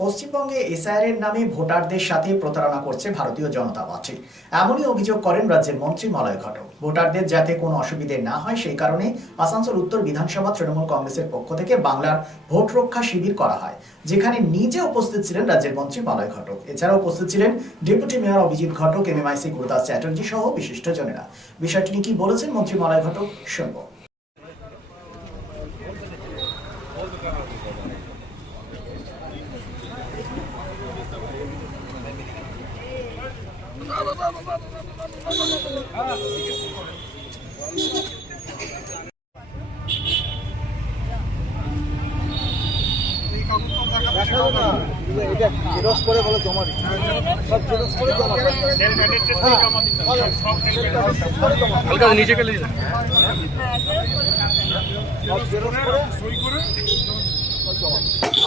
পশ্চিমবঙ্গে এসআইআর নামে ভোটারদের সাথে প্রতারণা করছে ভারতীয় জনতা পার্টি। এমনই অভিযোগ করেন রাজ্যের মন্ত্রী মলয় ঘটক। ভোটারদের যাতে কোনো অসুবিধে না হয় সেই কারণে আসানসোল উত্তর বিধানসভা তৃণমূল কংগ্রেসের পক্ষ থেকে বাংলার ভোট রক্ষা শিবির করা হয়, যেখানে নিজে উপস্থিত ছিলেন রাজ্যের মন্ত্রী মলয় ঘটক। এছাড়াও উপস্থিত ছিলেন ডেপুটি মেয়র অভিজিৎ ঘটক, এমএমআইসি গুরুদাস চ্যাটার্জি সহ বিশিষ্টজনেরা। বিষয়টি নিয়ে কি বলেছেন মন্ত্রী মলয় ঘটক, শুনব।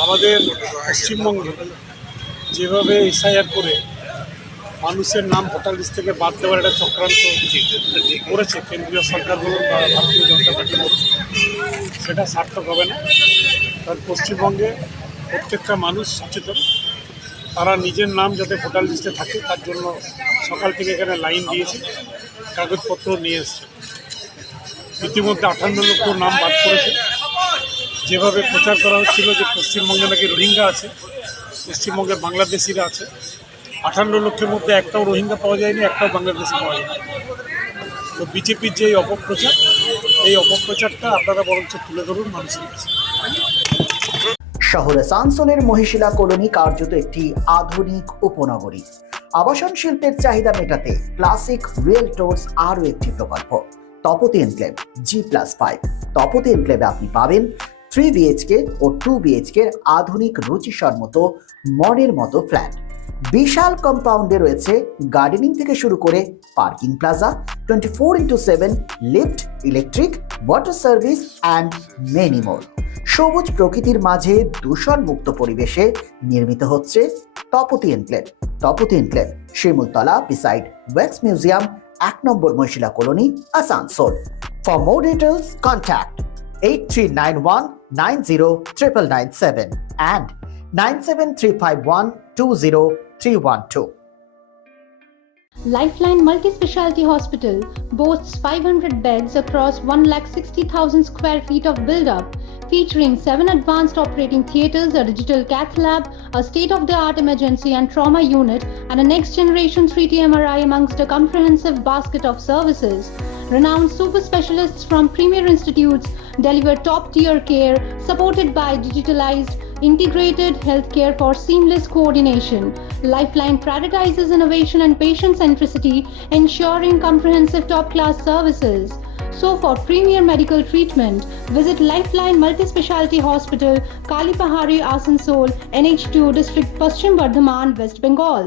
আমাদের পশ্চিমবঙ্গে যেভাবে এসআইআর করে মানুষের নাম ভোটার লিস্ট থেকে বাদ দেওয়ার একটা চক্রান্ত করেছে কেন্দ্রীয় সরকার বলুন বা ভারতীয় জনতা পার্টি বলুন, সেটা সার্থক হবে না। কারণ পশ্চিমবঙ্গে প্রত্যেকটা মানুষ সচেতন, তারা নিজের নাম যাতে ভোটার লিস্টে থাকে তার জন্য সকাল থেকে এখানে লাইন দিয়েছে, কাগজপত্র নিয়ে এসছে। ইতিমধ্যে 58 লক্ষ নাম বাদ করেছে। যেভাবে প্রচার করা হচ্ছিল যে পশ্চিমবঙ্গে নাকি রোহিঙ্গা আছে, পশ্চিমবঙ্গে বাংলাদেশিরা আছে, 58 লক্ষের মধ্যে একটাও রোহিঙ্গা পাওয়া যায়নি, একটাও বাংলাদেশি পাওয়া যায়নি। তো বিজেপির যে অপপ্রচার, এই অপপ্রচারটা আপনারা বরঞ্চ তুলে ধরুন মানুষের কাছে। শহর আসানসোলের মহিশিলা কলোনি কার্যত একটি আধুনিক উপনগরী। আবাসন শিল্পের চাহিদা মেটাতে ক্লাসিক রিয়েলটরস আরও একটি প্রকল্প, তপতি এনক্লেভ G+5। তপতি এনক্লেভে আপনি পাবেন 3 BHK ও 2 BHK আধুনিক রুচিসম্মত মনের মতো ফ্ল্যাট। বিশাল কম্পাউন্ডে রয়েছে গার্ডেনিং থেকে শুরু করে parking plaza, 24x7 lift, electric, water service and many more. সবুজ প্রকৃতির মাঝে দূষণমুক্ত পরিবেশে নির্মিত হচ্ছে Tapati enclave. Tapati enclave Simultala beside wax museum, 1 নম্বর Mahishila colony, Asansol. For more details contact 8391909997 and 9735120312. Lifeline Multi-Speciality Hospital boasts 500 beds across 160,000 square feet of build-up, featuring 7 advanced operating theatres, a digital cath lab, a state-of-the-art emergency and trauma unit, and a next-generation 3D MRI amongst a comprehensive basket of services. Renowned super specialists from premier institutes deliver top-tier care, supported by digitalized, integrated healthcare for seamless coordination. Lifeline prioritizes innovation and patient centricity, ensuring comprehensive top-class services. So for premier medical treatment, visit Lifeline Multi-Speciality Hospital, Kalipahari, Asansol, NH2 District, Paschim Bardhaman, West Bengal.